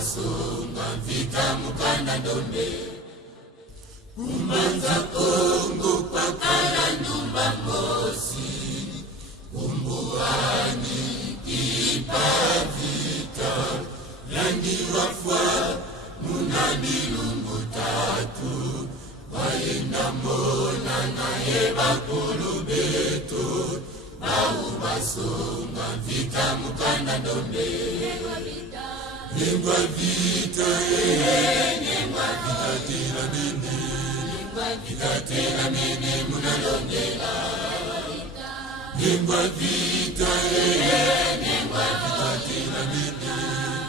basonga vita mukanda ndombe kumanza Kongo kwa kala ndumba mosi kumbuani kipa vita rangi wafwa munabilungu tatu waenda mona na eba kulubeto bau basonga vita mukanda ndombe Nengwa vita nengwa vita tela mene nengwa vita tela mene munalongela nengwa vita nengwa vita tela mene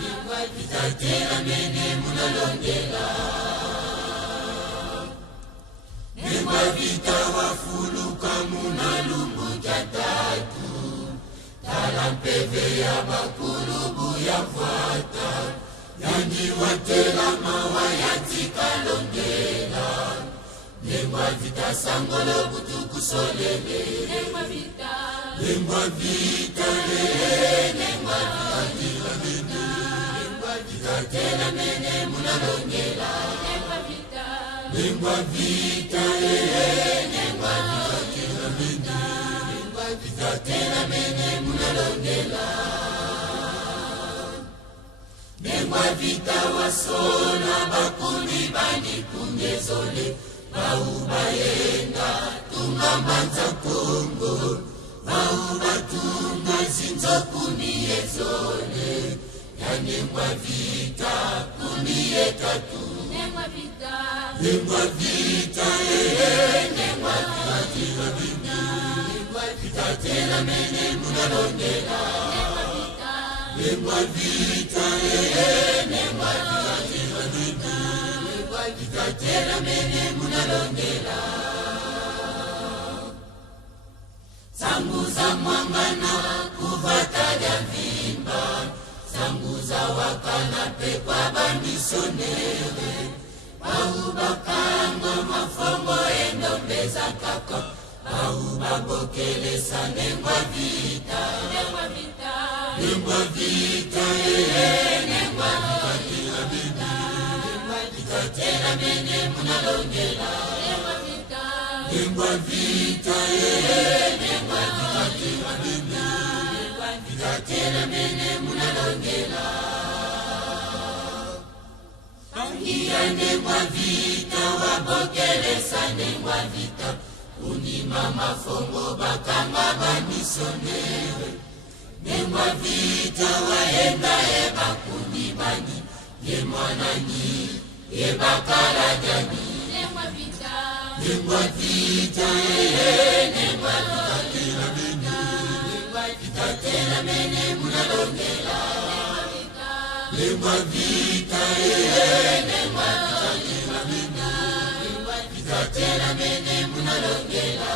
nengwa vita tela mene munalongela nengwa vita wafuluka munalumbu jatatu Talampeve ya bakulubu ya vata Yangi watela mawa yatika longela Nengwa vita sangolo butuku solele Nengwa vita Nengwa vita Nengwa vita tela mene Nengwa vita tela mene munalongela Nengwa vita Nengwa vita Nengwa vita tela mene Vita tela mene munalongela Nengwa vita wasona bakuni bani kumezole Bauba yenga tunga manza Kongo Bauba tunga zinzo kuniyezole Ya nengwa vita kuniyekatu Nengwa vita Nengwa vita Nengwa vita tela mene Vita tela mene munalongela Nengwa vita Nengwa vita tela mene Nengwa vita tela mene munalongela Sanguza mwangana kuvata ya vimba Sanguza wakana pekwa bandisonere Bahubakanga mafongo endombeza kako Bauba bokelesa nengwa vita Nengwa vita Nengwa vita Nengwa vita tela mene Nengwa vita tela mene munalongela Nengwa vita Nengwa vita Nengwa vita tela mene Nengwa vita tela mene munalongela Angia nengwa vita wabokelesa nengwa vita Unima mafongo bakanga banisonere Nengwa vita waenda eba kunibani Ye mwanani, ye bakala jani Nengwa vita Nengwa vita Nengwa vita tela mene Nengwa vita tela mene munalongela Nengwa vita Nengwa vita tela mene Nengwa vita tela mene munalongela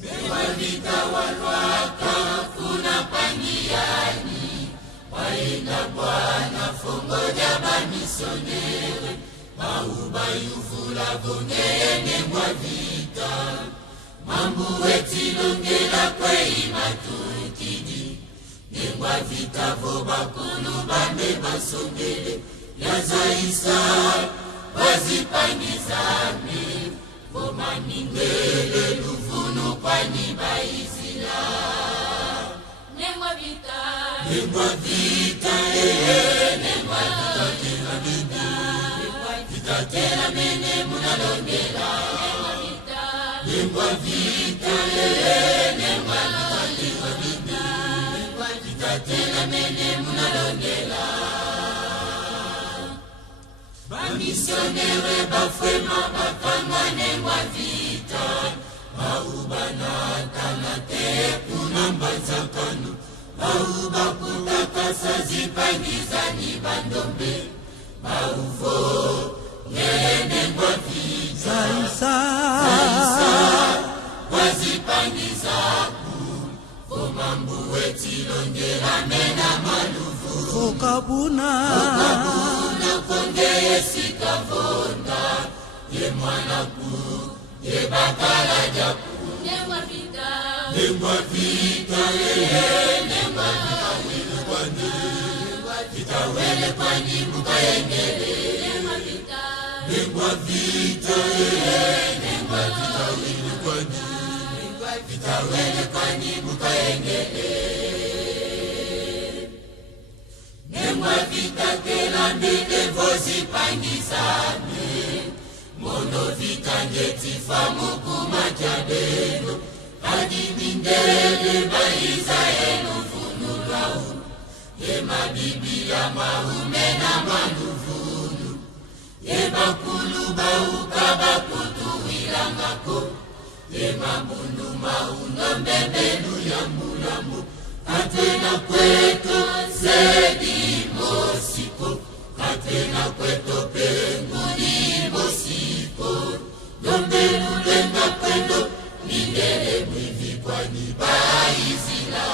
Nengwa vita walwaka kuna pangiani Waenda bwana fongo jabamisonere Bauba yufula vongeye nengwa vita Mambu wetilongela kwe imatukidi Nengwa vita vobakulu bame basongele Yazaisa wazipangizame Vomaningele luvunu kwani baizila Nengwa vita Nengwa vita Nengwa vita tela mene Nengwa vita tela mene munalongela Nengwa vita Nengwa vita tela mene Nengwa vita tela mene munalongela Bamisionere bafwema bakanga nengwa vita Bauba na tanate kunambaza kanu Bauba kutakasa zipangizani bandombe Bauvo nengwa vita Zaisa wazipangizaku Fomambu wetilongela mena maluvu Fokabuna Kongeye sikavonda Ye mwanaku Ye bakala jaku Nengwa vita Nengwa vita Nengwa vita vitawele kwani mukayengele. Nengwa vita nengwa vitawele kwani vitawele kwani mukayengele. Nengwa vita kelande devozi pangizane. Mono vita ngetifa mukuma jadeno. Adi mindele baiza enu funurau. Ema biblia mahume na manuvunu. Ema kuluba ukaba kutu wilangako. Ema mundu mauno mbebelu ya mulamu. Katena kweto sedi mosiko. Katena kweto penguni mosiko. Dombelu lenga kwendo. Ningele mwivi kwa nibaizila.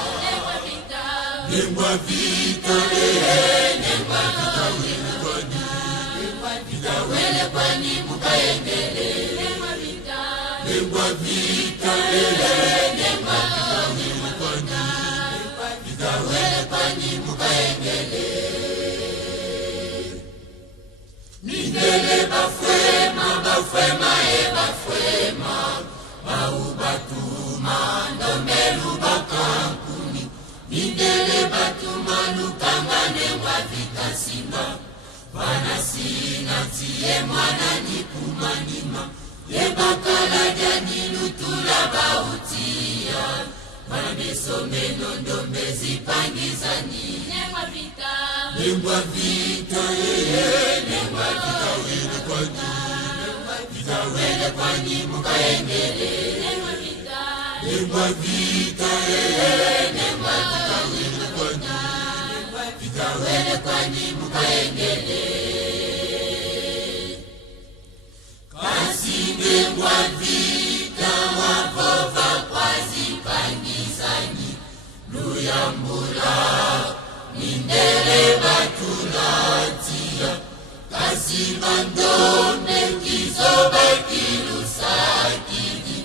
Nengwa vita nengwa vitawele kwani vitawele kwani mukayengele. Nengwa vita nengwa vitawele kwani vitawele kwani mukayengele. Ningele bafwema bafwema Maubatuma ndombelu bakankuni. Ningele batuma lukangane mwa vita simba. Wana sina tiye mwana nikumanima. Yebakala jani lutula bautia. Wana besome nondombe zipangizani. Nengwa vita nengwa vita wile kwani vitawele kwani mukayengele. Nengwa vita nengwa vitawele kwani vitawele kwani mukayengele. Kasi nengwa vita wavova kwazi pangizani. Luyambula mindele batulatia. Kasi mandone kizoba kilusakidi.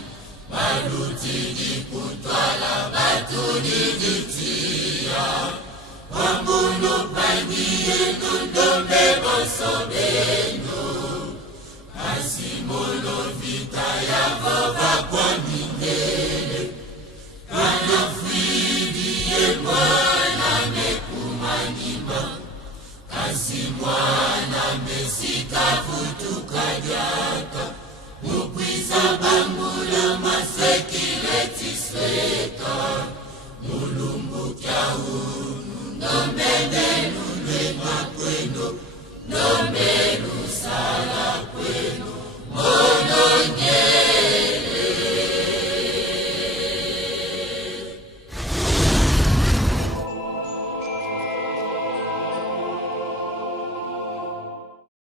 Malutini kutwala batuniditia. Wambulu pangiye nundombe bosobeno. Kasi mono vita yavo